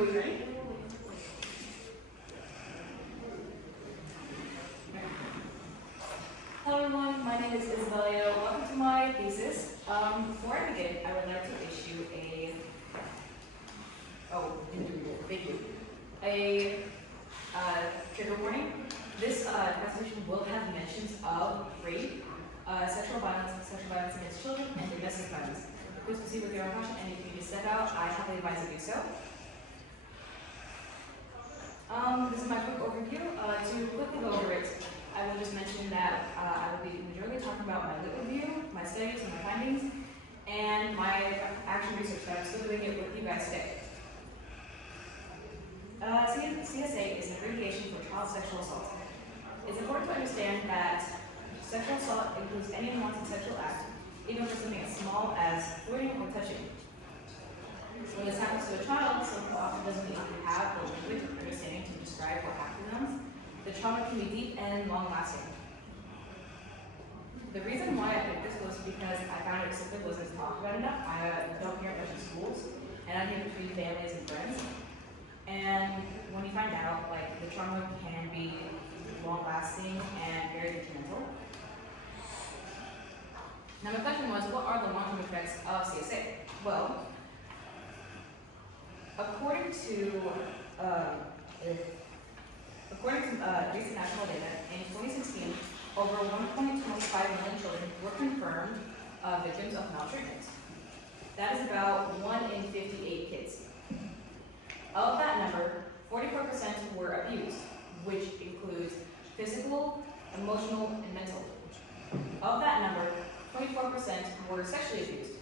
Are we ready? Hello everyone, my name is Izabelia. Welcome to my thesis. Before I begin, I would like to issue a trigger warning. This presentation will have mentions of rape, sexual violence against children, and domestic violence. Please proceed with your own caution, and if you need to step out, I happily advise you do so. This is my quick overview. To quickly go over it, I will just mention that I will be majorly talking about my lit review, my studies and my findings, and my action research that I'm still doing it with you guys today. CSA is an abbreviation for child sexual assault. It's important to understand that sexual assault includes any unwanted sexual act, even for something as small as flirting or touching. When this happens to a child, someone who often doesn't even have the language or understanding to describe what happened to them, the trauma can be deep and long-lasting. The reason why I picked this was because I found it simply wasn't talked about enough. I don't hear much in schools, and I'm here between families and friends. And when you find out, like, the trauma can be long-lasting and very detrimental. Now, my question was, what are the long-term effects of CSA? Well, according to recent national data, in 2016, over 1.25 million children were confirmed victims of maltreatment. That is about 1 in 58 kids. Of that number, 44% were abused, which includes physical, emotional, and mental. Of that number, 24% were sexually abused,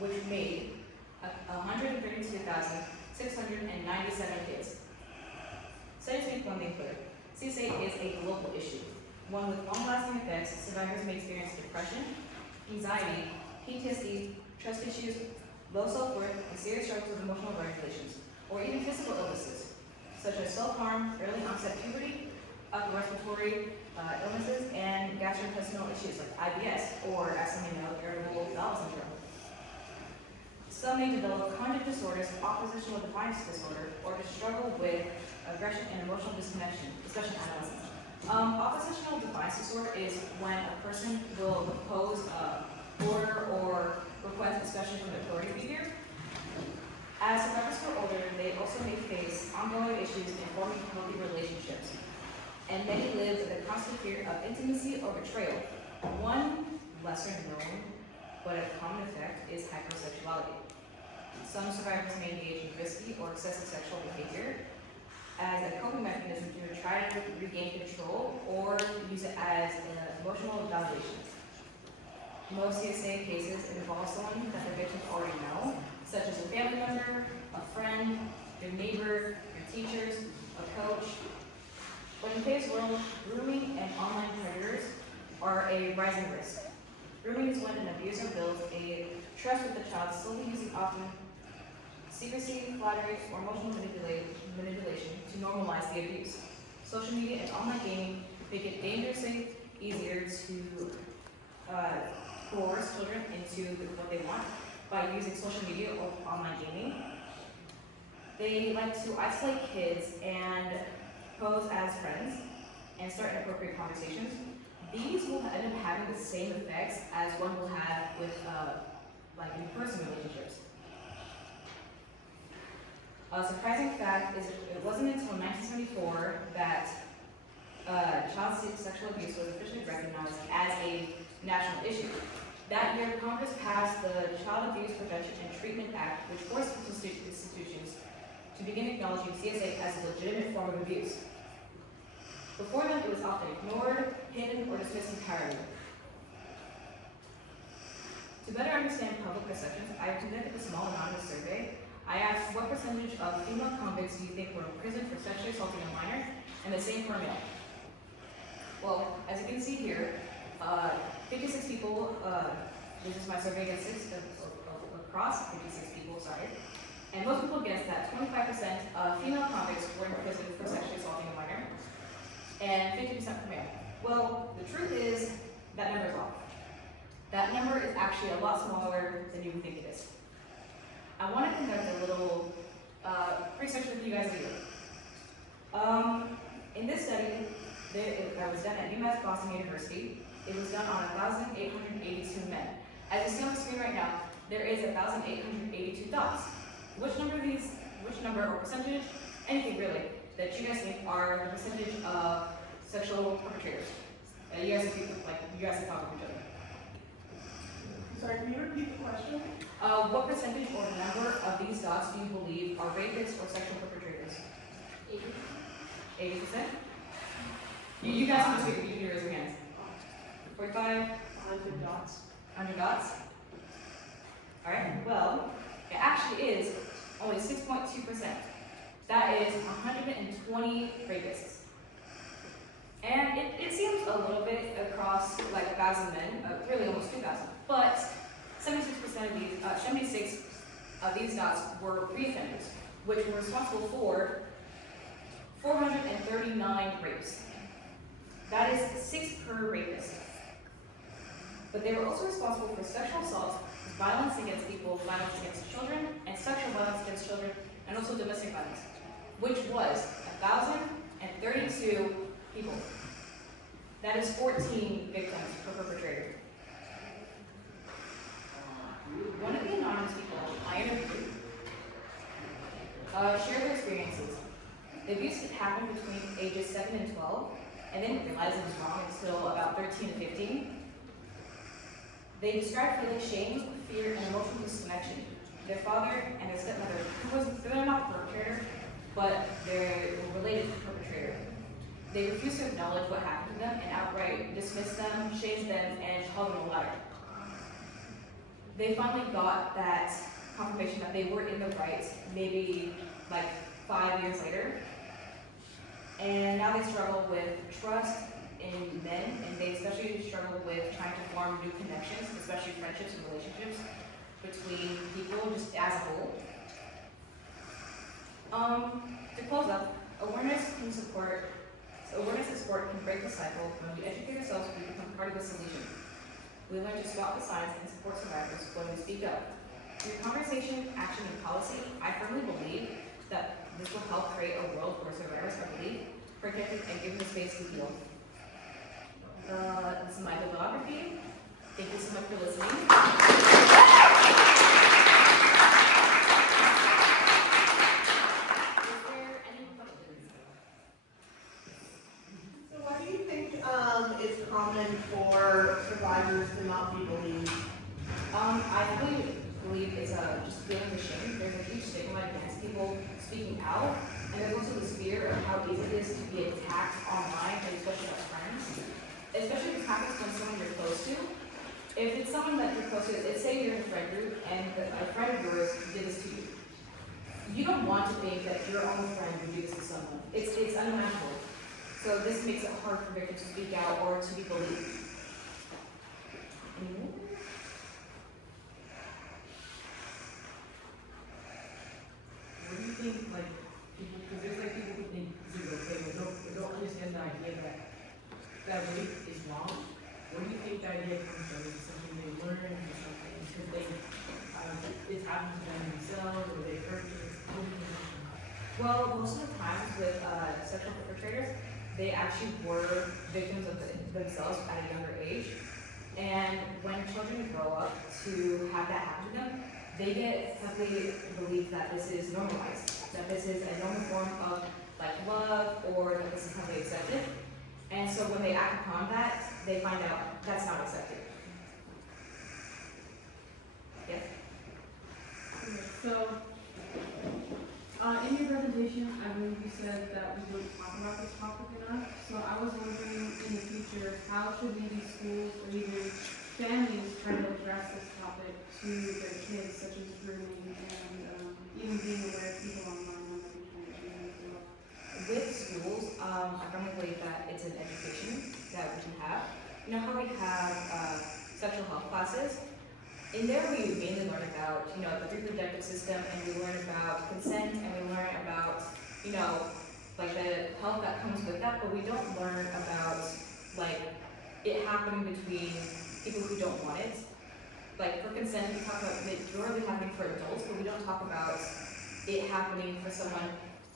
which made 132,697 kids. Studies make one thing clear: CSA is a global issue, one with long-lasting effects. Survivors may experience depression, anxiety, PTSD, trust issues, low self-worth, and serious struggles with emotional regulations, or even physical illnesses, such as self-harm, early onset puberty, upper respiratory illnesses, and gastrointestinal issues like IBS, or as some may know, irritable bowel syndrome. Some may develop cognitive disorders, oppositional defiance disorder, or to struggle with aggression and emotional disconnection, especially adolescents. Oppositional defiance disorder is when a person will oppose order or request, especially from an authority figure. As survivors grow older, they also may face ongoing issues in forming healthy relationships, and many live with a constant fear of intimacy or betrayal. One lesser known but a common effect is hypersexuality. Some survivors may engage in risky or excessive sexual behavior as a coping mechanism to try to regain control or use it as emotional validation. Most CSA cases involve someone that the victims already know, such as a family member, a friend, your neighbor, your teachers, a coach. But in today's world, grooming and online predators are a rising risk. Grooming is when an abuser builds a trust with the child, solely using often secrecy, flattery, or emotional manipulation to normalize the abuse. Social media and online gaming make it dangerously easier to coerce children into what they want by using social media or online gaming. They like to isolate kids and pose as friends and start inappropriate conversations. These will end up having the same effects as one will have with like in-person relationships. A surprising fact is it wasn't until 1974 that child sexual abuse was officially recognized as a national issue. That year, Congress passed the Child Abuse Prevention and Treatment Act, which forced institutions to begin acknowledging CSA as a legitimate form of abuse. Before then, it was often ignored, hidden, or dismissed entirely. To better understand public perceptions, I conducted a small anonymous survey. I asked, what percentage of female convicts do you think were in prison for sexually assaulting a minor, and the same for a male? Well, as you can see here, 56 people, this is my survey against across 56 people, sorry. And most people guessed that 25% of female convicts were in prison for sexually assaulting a minor, and 50% for male. Well, the truth is, that number is off. That number is actually a lot smaller than you would think it is. I want to conduct a little free research with you guys do. In this study that was done at UMass Boston University, it was done on 1,882 men. As you see on the screen right now, there is 1,882 dots. Which number or percentage, anything really, that you guys think are the percentage of sexual perpetrators? You guys can talk to each other. Sorry, can you repeat the question? What percentage or number of these dots do you believe are rapists or sexual perpetrators? 80%? You guys can speak, you can raise your hands. 45? 100 dots. 100 dots? Alright, well, it actually is only 6.2%. That is 120 rapists. And it seems a little bit across like 1,000 men, really almost 2,000. But 76 of these dots were reoffenders, which were responsible for 439 rapes. That is 6 per rapist. But they were also responsible for sexual assault, violence against people, violence against children, and sexual violence against children, and also domestic violence, which was 1,032 people. That is 14 victims per perpetrator. One of the anonymous people I interviewed shared their experiences. The abuse happened between ages 7 and 12, and then realized it was wrong until about 13 and 15. They described feeling shame, fear, and emotional disconnection. Their father and their stepmother, they're not the perpetrator, but they're related to the perpetrator. They refused to acknowledge what happened to them and outright dismissed them, shamed them, and called them a liar. They finally got that confirmation that they were in the right, maybe like 5 years later. And now they struggle with trust in men, and they especially struggle with trying to form new connections, especially friendships and relationships between people just as a whole. To close up, awareness and support can break the cycle. When we educate ourselves, we become part of the solution. We learn to spot the signs and support survivors when we speak up. Through conversation, action, and policy, I firmly believe that this will help create a world where survivors are believed, protected, and given the space to heal. This is my bibliography. Thank you so much for listening. Is there any questions? So why do you think it's common for survivors to not be believed? I really believe it's just feeling the shame. There's a huge stigma against people speaking out, and there's also this fear of how easy it is to be attacked online, and especially by friends. Especially if it happens when someone you're close to. If it's someone that you're close to, let's say you're in a friend group and a friend of yours did this to you. You don't want to think that your own friend would do this to someone. It's unimaginable. So this makes it hard for victims to speak out or to be believed. What do you think, like, people, because there's like people who think this is okay, but don't understand the idea that rape is wrong. Where do you think the idea comes from? Is it something they learn, or something because it's happened to them themselves, or they hurt them? Well, most of the times with sexual perpetrators, they actually were victims of themselves at a younger age. And when children grow up to have that happen to them, they get heavily believed that this is normalized, that this is a normal form of like love, or that this is heavily accepted. And so when they act upon that, they find out that's not accepted. Yes? So, in your presentation, I believe you said that we wouldn't talk about this topic enough. So I was wondering, in the future, how should maybe schools or even families try to address this topic to their kids, such as grooming and even being aware of people online on the internet as well? With schools, I firmly believe that it's an education that we can have. You know how we have sexual health classes? In there we mainly learn about, the reproductive system, and we learn about consent, and we learn about, like the health that comes with that, but we don't learn about, like, it happening between people who don't want it. Like, for consent, we talk about it purely happening for adults, but we don't talk about it happening for someone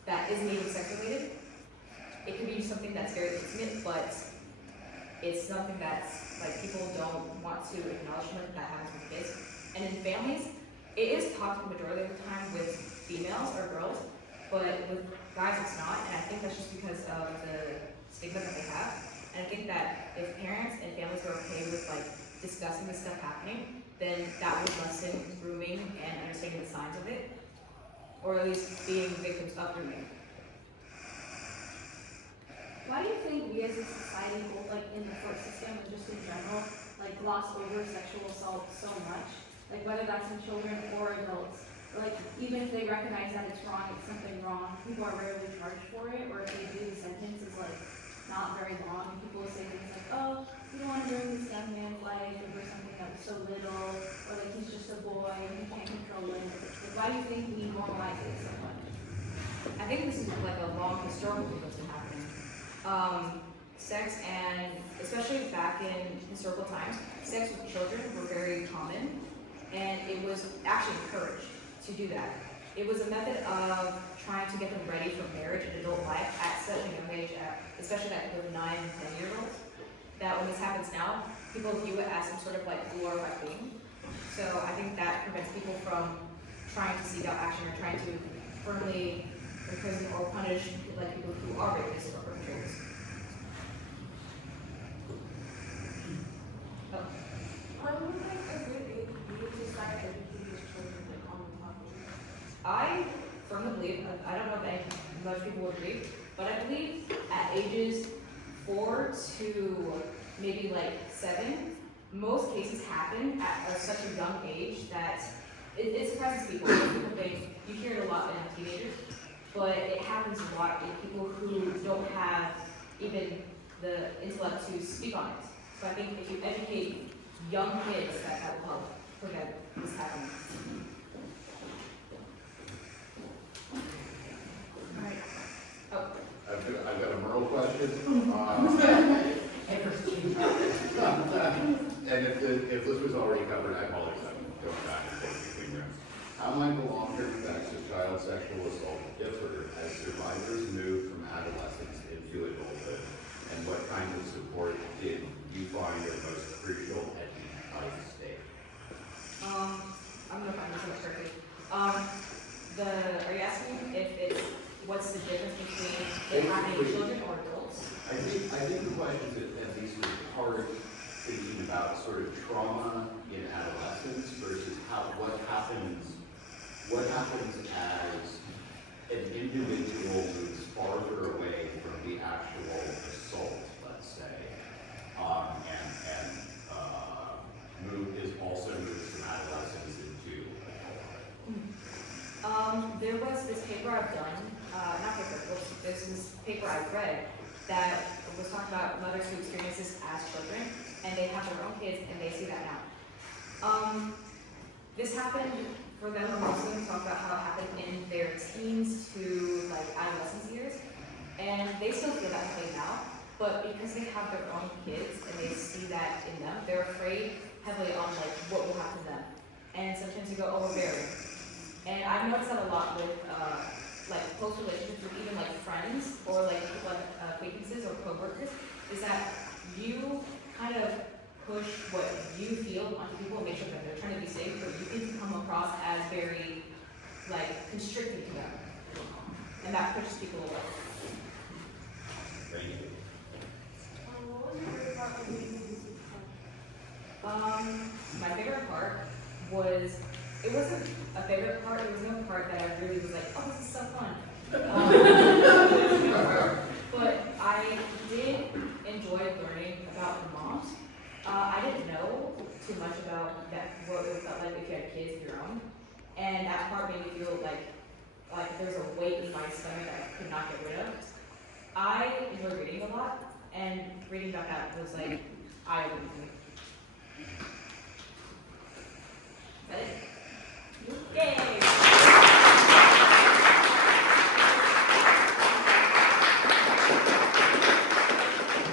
that isn't even sex related. It could be something that's very intimate, but it's something that's like people don't want to acknowledge when that happens with kids. And in families, it is talked the majority of the time with females or girls, but with guys it's not. And I think that's just because of the stigma that they have. And I think that if parents and families are okay with like discussing this stuff happening, then that would lessen grooming and understanding the signs of it, or at least being victims of grooming. Why do you think we as a society, both like in the court system and just in general, like gloss over sexual assault so much? Like whether that's in children or adults. Or like even if they recognize that it's wrong, it's something wrong, people are rarely charged for it, or if they do, the sentence is like not very long, and people will say things like, oh, you don't want to ruin this young man's life over something that was so little, or like he's just a boy and he can't control it. Like why do you think we normalize it so much? I think this is like a long historical thing that's been happening. Sex, and especially back in historical times, sex with children were very common, and it was actually encouraged to do that. It was a method of trying to get them ready for marriage and adult life at such a young age, especially that with 9 and 10-year-olds, that when this happens now, people view it as some sort of like glorified thing. So I think that prevents people from trying to seek out action or trying to firmly imprison or punish like people who are rapists or perpetrators. Oh. When would like a good age be to start educating your children like on the topic? I firmly believe, I don't know if most people would agree, but I believe at ages 4 to maybe like 7, most cases happen at such a young age that it surprises people. People think, you hear it a lot in teenagers, but it happens a lot in people who don't have even the intellect to speak on it. So I think if you educate young kids, that will help prevent this happening. Alright. Oh. I've got a moral question. And if this was already covered, I apologize. I'm going back and forth between rooms. How might the long-term effects of child sexual assault differ as survivors move from adolescence into adulthood? And what kind of support did you find are most crucial at each life stage? I'm gonna find this out correctly. Are you asking if it's what's the difference between it happening in children or adults? I think the question is at least in part thinking about sort of trauma in adolescence versus what happens as an individual moves farther away from the actual assault, let's say, is also moved from adolescence into adulthood. There was this paper I've done, not paper, there's this paper I've read that was talking about mothers who experience this as children, and they have their own kids, and they see that now. This happened for them, mostly talk about how it happened in their teens to like adolescence years, and they still feel that way now, but because they have their own kids and they see that in them, they're afraid heavily on like what will happen to them. And sometimes you go, oh, we're married. And I've noticed that a lot with like close relationships with even like friends or like people like acquaintances or coworkers, is that you kind of push what you feel onto people and make sure that they're trying to be safe, but you can come across as very like constricting to them. And that pushes people away. Thank you. What was your favorite part of reading this book? My favorite part was, it wasn't a favorite part, it was no part that I really was like, oh, this is so fun. But I did enjoy learning about the moms. I didn't know too much about that, what it felt like if you had kids of your own. And that part made me feel like there's a weight in my stomach that I could not get rid of. I enjoy reading a lot, and reading about that was like eye-opening to me.